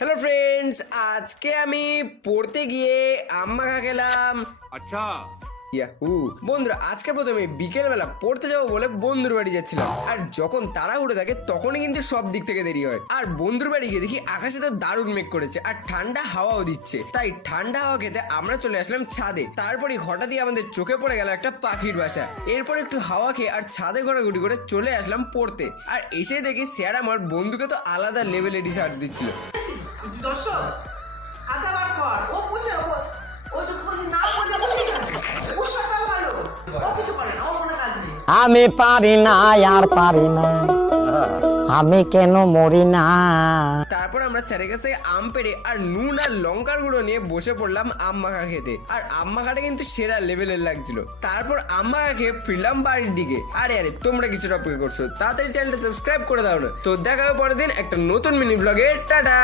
Hello friends, আজকে আমি পড়তে গিয়ে আম্মা খা খেলাম। अच्छा ইয়াহু বন্ধুরা, আজকে প্রথমে বিকেলবেলা পড়তে যাবো বলে বন্ধুর বাড়ি যাচ্ছিলাম। আর যখন তারা উঠে থাকে তখনই কিন্তু সব দিক থেকে দেরি হয়। আর বন্ধুর বাড়ি গিয়ে দেখি আকাশে তো দারুণ মেঘ করেছে আর ঠান্ডা হাওয়াও দিচ্ছে। তাই ঠান্ডা হাওয়া খেতে আমরা চলে আসলাম ছাদে। তারপরে হঠাৎই আমাদের চোখে পড়ে গেল একটা পাখির বাসা। এরপর একটু হাওয়া খেয়ে আর ছাদে ঘোরাঘুরি করে চলে আসলাম পড়তে। আর এসে দেখি স্যার আমার বন্ধুকে তো আলাদা লেভেলে ডিসার্ট দিচ্ছিল। দর্শক খাতা বার কর, ও বসে ও যদি না পড়ে বসে থাকে ওর সাথে ভালো, ও কিছু করে না, ও কোনো কাজ নেই। আমি পারি না আর পারি না, আমি কেন মরি না। তারপর আমরা স্যারের কাছ থেকে আম পেড়ে আর নুন আর লঙ্কার গুঁড়ো নিয়ে বসে পড়লাম আম মাখা খেতে। আর আম মাখাটা কিন্তু সেরা লেভেলের লাগছিল। তারপর আম মাখা খেয়ে ফিরলাম বাড়ির দিকে। আরে তোমরা কিছুটা অপেক্ষা করছো, তাড়াতাড়ি চ্যানেলটা সাবস্ক্রাইব করে দাও না। তো দেখা হবে পরের দিন একটা নতুন মিনি ব্লগে। টাটা।